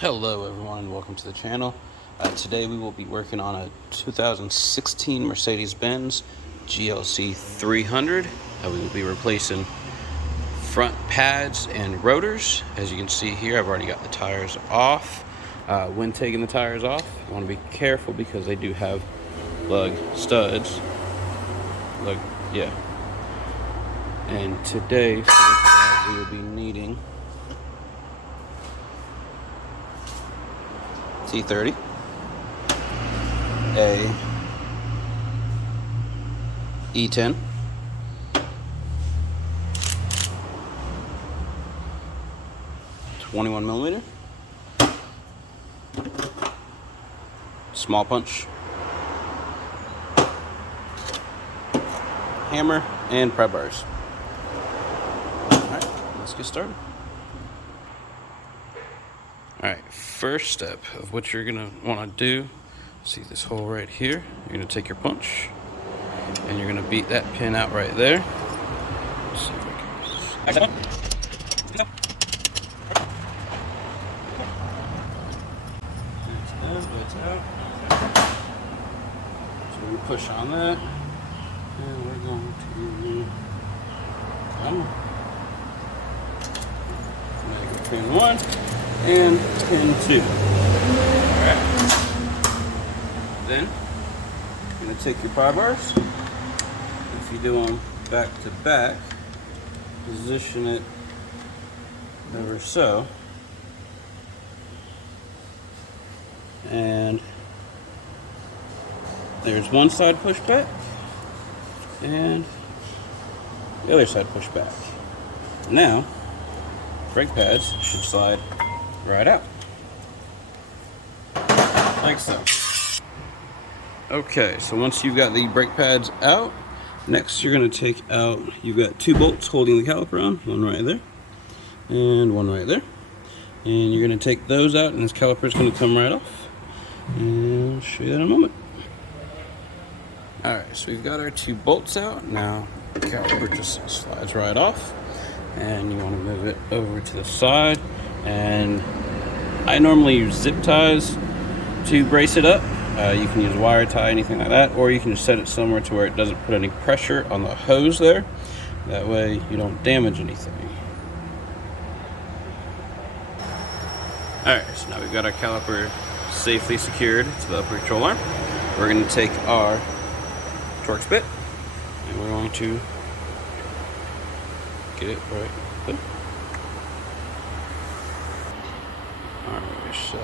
Hello everyone and welcome to the channel. Today we will be working on a 2016 Mercedes-Benz GLC300. We will be replacing front pads and rotors. As you can see here, I've already got the tires off. When taking the tires off, you want to be careful because they do have lug studs. And today for this job, we will be needing T30, a E10, .21mm, small punch, hammer, and pry bars. Alright, let's get started. Alright, first step of what you're going to want to do, see this hole right here, you're going to take your punch and you're going to beat that pin out right there. Let's see if I can... That's out. So we push on that and we're going to make pin 1 and pin 2. Alright. Then you're going to take your pry bars. If you do them back to back, position it ever so. And there's one side push back and the other side push back. Now, brake pads should slide right out, like so. Okay, so once you've got the brake pads out, next you're going to take out, you've got 2 bolts holding the caliper on, one right there and one right there. And you're going to take those out and this caliper is going to come right off. And I'll show you that in a moment. Alright, so we've got our 2 bolts out. Now the caliper just slides right off. And you want to move it over to the side. And I normally use zip ties to brace it up. You can use wire tie, anything like that, or you can just set it somewhere to where it doesn't put any pressure on the hose there. That way you don't damage anything. Alright, so now we've got our caliper safely secured to the upper control arm. We're going to take our Torx bit and we're going to get it right there. Alright, so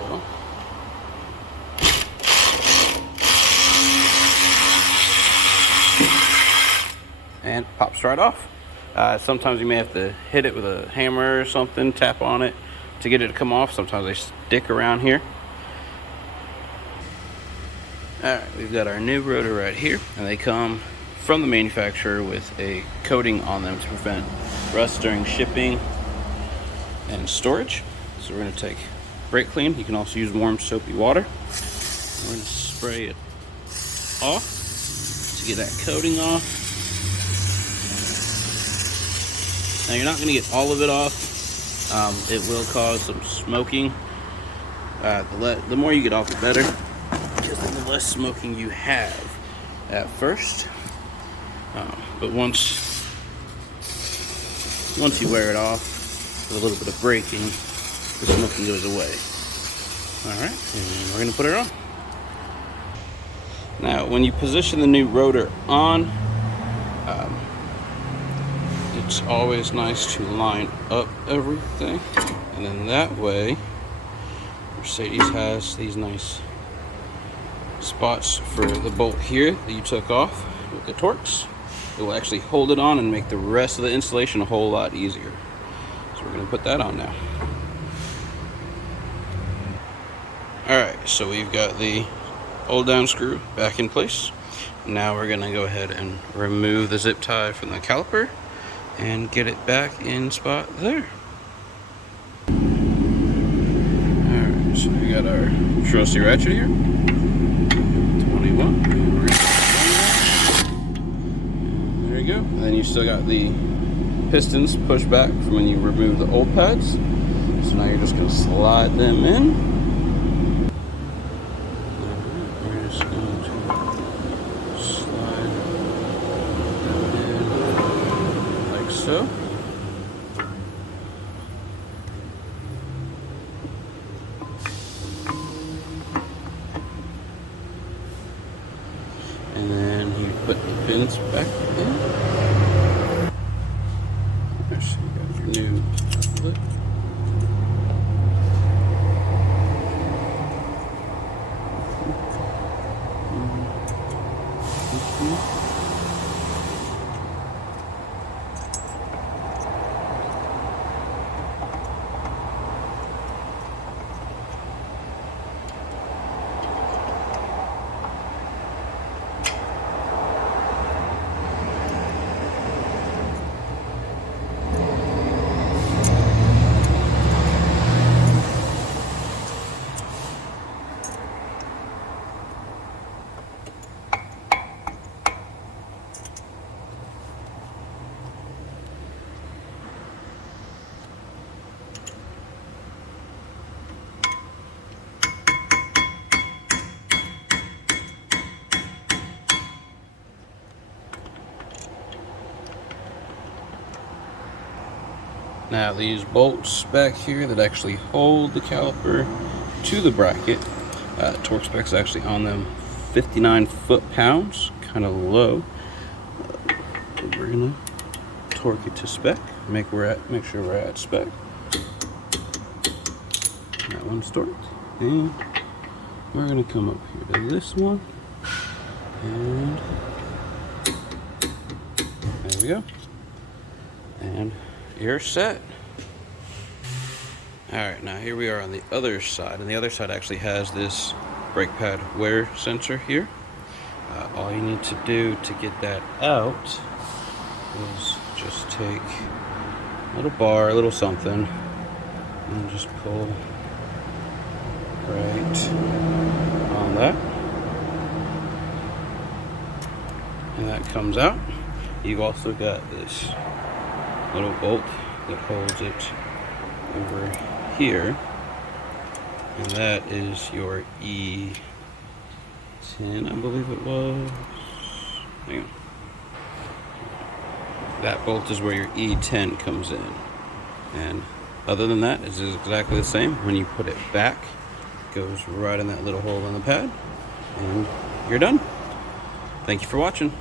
and pops right off. Sometimes you may have to hit it with a hammer or something, tap on it to get it to come off. Sometimes they stick around here. Alright, we've got our new rotor right here, and they come from the manufacturer with a coating on them to prevent rust during shipping and storage. So we're going to take brake clean. You can also use warm soapy water. We're going to spray it off to get that coating off. Now you're not going to get all of it off. It will cause some smoking. The more you get off, the better, because then the less smoking you have at first. But once you wear it off with a little bit of braking, the smoking goes away. Alright, and we're going to put it on. Now, when you position the new rotor on, it's always nice to line up everything, and then that way Mercedes has these nice spots for the bolt here that you took off with the Torx. It will actually hold it on and make the rest of the installation a whole lot easier. So we're going to put that on now. Alright, so we've got the hold down screw back in place. Now we're going to go ahead and remove the zip tie from the caliper and get it back in spot there. Alright, so we got our trusty ratchet here. 21. There you go. And then you still got the pistons pushed back from when you remove the old pads. So So now you're just going to slide them in. We're just going to slide them in like so. And then you put the pins back in. There's you got your new outlet. Now these bolts back here that actually hold the caliper to the bracket, torque specs actually on them 59 foot-pounds, kind of low. We're gonna torque it to spec, make sure we're at spec. That one's torqued, and we're gonna come up here to this one, and there we go. And you're set. Alright, now here we are on the other side, and the other side actually has this brake pad wear sensor here. All you need to do to get that out is just take a little bar, a little something, and just pull right on that, and that comes out. You've also got this little bolt that holds it over here, and that is your E10, I believe it was. Hang on. That bolt is where your E10 comes in, and other than that, it's exactly the same. When you put it back, it goes right in that little hole in the pad, and you're done. Thank you for watching.